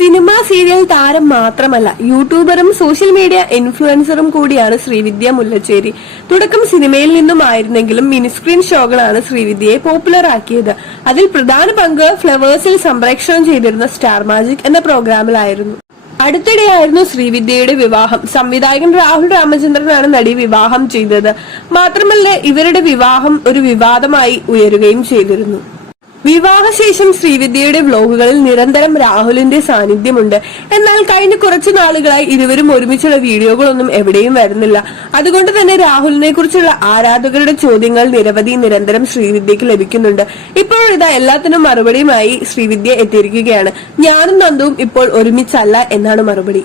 Cinema serial താരം മാത്രമല്ല, യൂട്യൂബറും social media ഇൻഫ്ലുവൻസറും കൂടിയാണ് ശ്രീവിദ്യ മുല്ലച്ചേരി. തുടക്കം സിനിമയിൽ നിന്നുമായിരുന്നെങ്കിലും മിനിസ്ക്രീൻ ഷോകളാണ് ശ്രീവിദ്യയെ പോപ്പുലർ ആക്കിയത്. അതിൽ പ്രധാന പങ്ക് ഫ്ലവേഴ്സിൽ സംപ്രേക്ഷണം ചെയ്തിരുന്ന സ്റ്റാർ മാജിക് എന്ന പ്രോഗ്രാമിലായിരുന്നു. അടുത്തിടെയായിരുന്നു ശ്രീവിദ്യയുടെ വിവാഹം. സംവിധായകൻ രാഹുൽ രാമചന്ദ്രനാണ് നടി വിവാഹം ചെയ്തത്. മാത്രമല്ല, ഇവരുടെ വിവാഹം ഒരു വിവാദമായി ഉയരുകയും ചെയ്തിരുന്നു. വിവാഹശേഷം ശ്രീവിദ്യയുടെ വ്ലോഗുകളിൽ നിരന്തരം രാഹുലിന്റെ സാന്നിധ്യമുണ്ട്. എന്നാൽ കഴിഞ്ഞ കുറച്ചു നാളുകളായി ഇരുവരും ഒരുമിച്ചുള്ള വീഡിയോകളൊന്നും എവിടെയും വരുന്നില്ല. അതുകൊണ്ട് തന്നെ രാഹുലിനെ കുറിച്ചുള്ള ആരാധകരുടെ ചോദ്യങ്ങൾ നിരന്തരം ശ്രീവിദ്യക്ക് ലഭിക്കുന്നുണ്ട്. ഇപ്പോഴിതാ എല്ലാത്തിനും മറുപടിയുമായി ശ്രീവിദ്യ എത്തിയിരിക്കുകയാണ്. ഞാനും നന്ദുവും ഇപ്പോൾ ഒരുമിച്ചല്ല എന്നാണ് മറുപടി.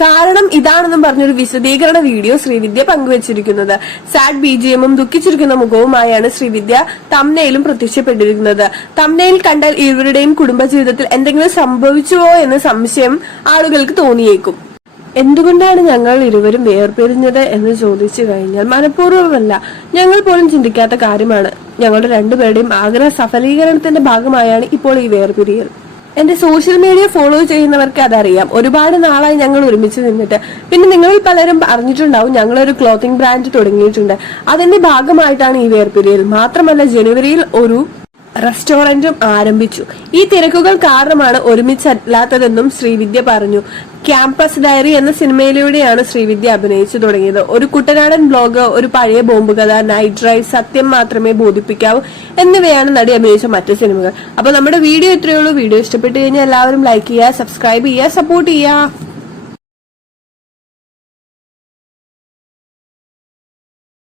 കാരണം ഇതാണെന്നും പറഞ്ഞൊരു വിശദീകരണ വീഡിയോ ശ്രീവിദ്യ പങ്കുവച്ചിരിക്കുന്നത്. സാഡ് ബിജിഎമ്മും ദുഃഖിച്ചിരിക്കുന്ന മുഖവുമായാണ് ശ്രീവിദ്യ തംബ്നെയിലും പ്രത്യക്ഷപ്പെട്ടിരിക്കുന്നത്. തംബ്നെയിൽ കണ്ടാൽ ഇരുവരുടെയും കുടുംബജീവിതത്തിൽ എന്തെങ്കിലും സംഭവിച്ചുവോ എന്ന സംശയം ആളുകൾക്ക് തോന്നിയേക്കും. എന്തുകൊണ്ടാണ് ഞങ്ങൾ ഇരുവരും വേർപിരിഞ്ഞത് എന്ന് ചോദിച്ചു കഴിഞ്ഞാൽ മനഃപൂർവ്വമല്ല, ഞങ്ങൾ പോലും ചിന്തിക്കാത്ത കാര്യമാണ്. ഞങ്ങളുടെ രണ്ടുപേരുടെയും ആഗ്രഹ സഫലീകരണത്തിന്റെ ഭാഗമായാണ് ഇപ്പോൾ ഈ വേർപിരിയൽ. എന്റെ സോഷ്യൽ മീഡിയ ഫോളോ ചെയ്യുന്നവർക്ക് അതറിയാം. ഒരുപാട് നാളായി ഞങ്ങൾ ഒരുമിച്ച് നിന്നിട്ട്. പിന്നെ നിങ്ങളിൽ പലരും അറിഞ്ഞിട്ടുണ്ടാവും, ഞങ്ങളൊരു ക്ലോത്തിങ് ബ്രാൻഡ് തുടങ്ങിയിട്ടുണ്ട്. അതിന്റെ ഭാഗമായിട്ടാണ് ഈ വേർപിരിയൽ. മാത്രമല്ല, ജനുവരിയിൽ ഒരു റെസ്റ്റോറന്റും ആരംഭിച്ചു. ഈ തിരക്കുകൾ കാരണമാണ് ഒരുമിച്ചല്ലാത്തതെന്നും ശ്രീവിദ്യ പറഞ്ഞു. ക്യാമ്പസ് ഡയറി എന്ന സിനിമയിലൂടെയാണ് ശ്രീവിദ്യ അഭിനയിച്ചു തുടങ്ങിയത്. ഒരു കുട്ടനാടൻ ബ്ലോഗ്, ഒരു പഴയ ബോംബ് കഥ, നൈറ്റ് ഡ്രൈവ്, സത്യം മാത്രമേ ബോധിപ്പിക്കാവൂ എന്നിവയാണ് നടി അഭിനയിച്ച മറ്റു സിനിമകൾ. അപ്പൊ നമ്മുടെ വീഡിയോ ഇത്രയേ ഉള്ളൂ. വീഡിയോ ഇഷ്ടപ്പെട്ടു കഴിഞ്ഞാൽ എല്ലാവരും ലൈക്ക് ചെയ്യുക, സബ്സ്ക്രൈബ് ചെയ്യുക, സപ്പോർട്ട് ചെയ്യുക.